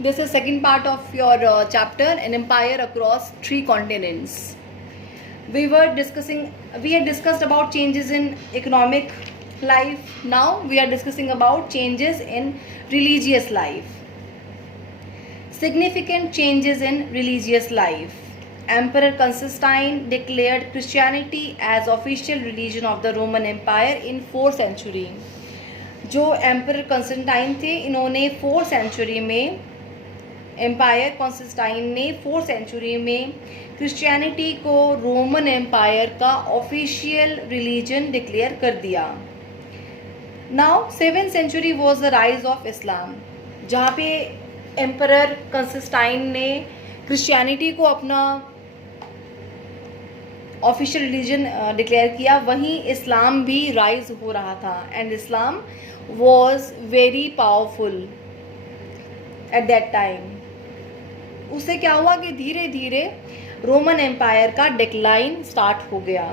This is second part of your chapter, An Empire Across Three Continents. We had discussed about changes in economic life. Now we are discussing about changes in religious life. Significant changes in religious life. Emperor Constantine declared Christianity as official religion of the Roman Empire in 4th century. जो emperor कंस्टेंटाइन थे, इन्होंने 4th century में empire Constantine ने 4th century में Christianity को Roman Empire का official religion declare कर दिया. Now 7th century was the rise of Islam. जहाँ पे एम्परर कंस्टेंटाइन ने क्रिश्चियनिटी को अपना ऑफिशियल रिलीजन डिक्लेयर किया, वहीं इस्लाम भी राइज हो रहा था. And Islam was very powerful at that time. उससे क्या हुआ कि धीरे धीरे रोमन एम्पायर का डिक्लाइन स्टार्ट हो गया.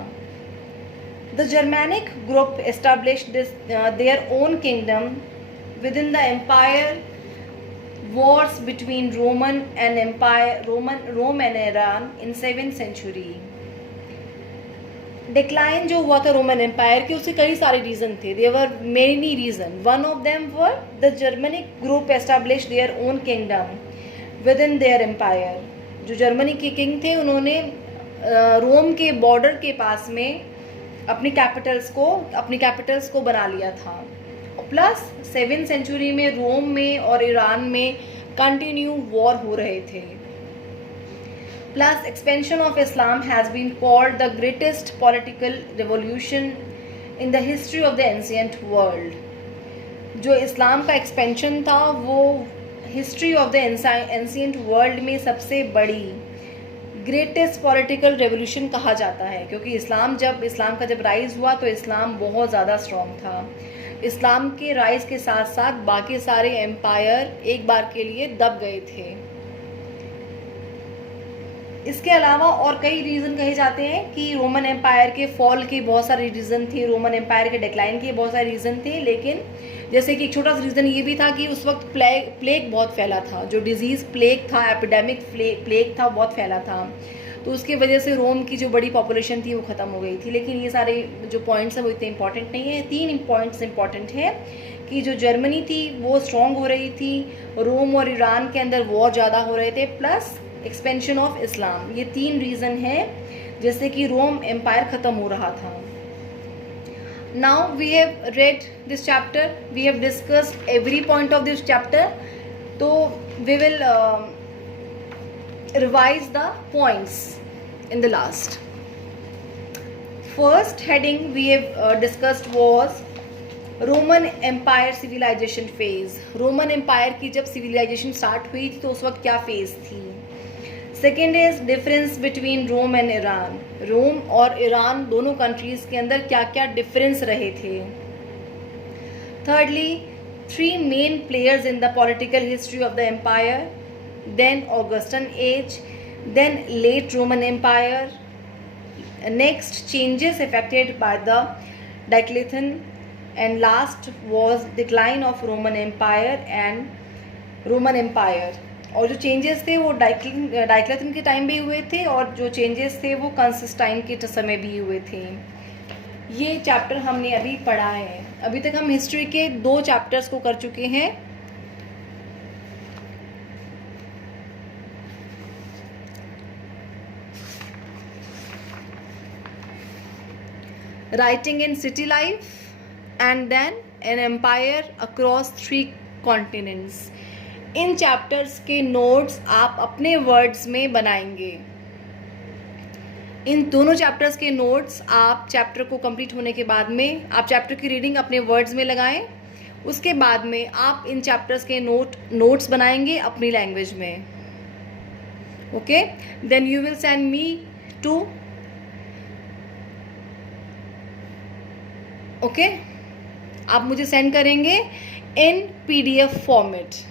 The Germanic group established their own kingdom within the empire. Wars between Rome and Iran in 7th century. Decline जो हुआ था रोमन एम्पायर के, उसके कई सारे रीजन थे. There were many reason. One of them were the Germanic group established their own kingdom within their empire. जो Germany के किंग थे, उन्होंने रोम के बॉर्डर के पास में अपनी कैपिटल्स को बना लिया था. प्लस 7th सेंचुरी में रोम में और ईरान में कंटिन्यू वॉर हो रहे थे. Plus, expansion of Islam has been called the greatest political revolution in the history of the ancient world. जो इस्लाम का एक्सपेंशन था वो history of the ancient world में सबसे बड़ी ग्रेटेस्ट पॉलिटिकल रेवोल्यूशन कहा जाता है, क्योंकि इस्लाम का जब राइज हुआ तो इस्लाम बहुत ज़्यादा स्ट्रॉन्ग था. इस्लाम के राइज के साथ साथ बाकी सारे एम्पायर एक बार के लिए दब गए थे. इसके अलावा और कई रीज़न कहे जाते हैं कि रोमन एम्पायर के फॉल के बहुत सारे रीज़न थे, रोमन एम्पायर के डिक्लाइन के बहुत सारे रीज़न थे. लेकिन जैसे कि एक छोटा सा रीज़न ये भी था कि उस वक्त प्लेग बहुत फैला था. जो डिजीज़ प्लेग था, एपिडेमिक प्लेग था, बहुत फैला था. तो उसकी वजह से रोम की जो बड़ी पॉपुलेशन थी वो ख़त्म हो गई थी. लेकिन ये सारे जो पॉइंट्स हैं वो इतने इंपॉर्टेंट नहीं है. 3 पॉइंट्स इंपॉर्टेंट हैं कि जो जर्मनी थी वो स्ट्रॉन्ग हो रही थी, रोम और ईरान के अंदर वॉर ज़्यादा हो रहे थे, प्लस एक्सपेंशन ऑफ इस्लाम. ये 3 रीज़न है जैसे कि रोम एम्पायर ख़त्म हो रहा था. Now we have read this chapter, we have discussed every point of this chapter. तो we will revise the points in the last. First heading we have discussed was Roman empire civilisation phase. Roman empire की जब civilisation start हुई थी तो उस वक्त क्या phase थी. Second is difference between Rome and Iran. Rome और ईरान दोनों कंट्रीज के अंदर क्या क्या डिफरेंस रहे थे. Thirdly 3 main players in the political history of the empire. Then Augustan age, then late Roman empire. Next changes effected by the Diocletian, and last was decline of Roman empire and Roman empire. और जो changes थे वो डायक्लिथन के time भी हुए थे और जो चेंजेस थे वो कंस्टेंटाइन के समय भी हुए थे. ये चैप्टर हमने अभी पढ़ा है. अभी तक हम हिस्ट्री के 2 चैप्टर्स को कर चुके हैं. Writing in city life and then an empire across 3 continents. In chapters के नोट्स आप अपने वर्ड्स में बनाएंगे. इन दोनों चैप्टर्स के नोट्स आप चैप्टर को कंप्लीट होने के बाद में आप चैप्टर की रीडिंग अपने वर्ड्स में लगाएं. उसके बाद में आप इन चैप्टर्स के नोट्स बनाएंगे अपनी लैंग्वेज में. Okay, then you will send me too. Okay, आप मुझे सेंड करेंगे in PDF format.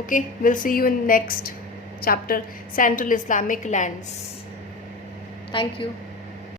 Okay, we'll see you in next chapter, Central Islamic Lands. Thank you.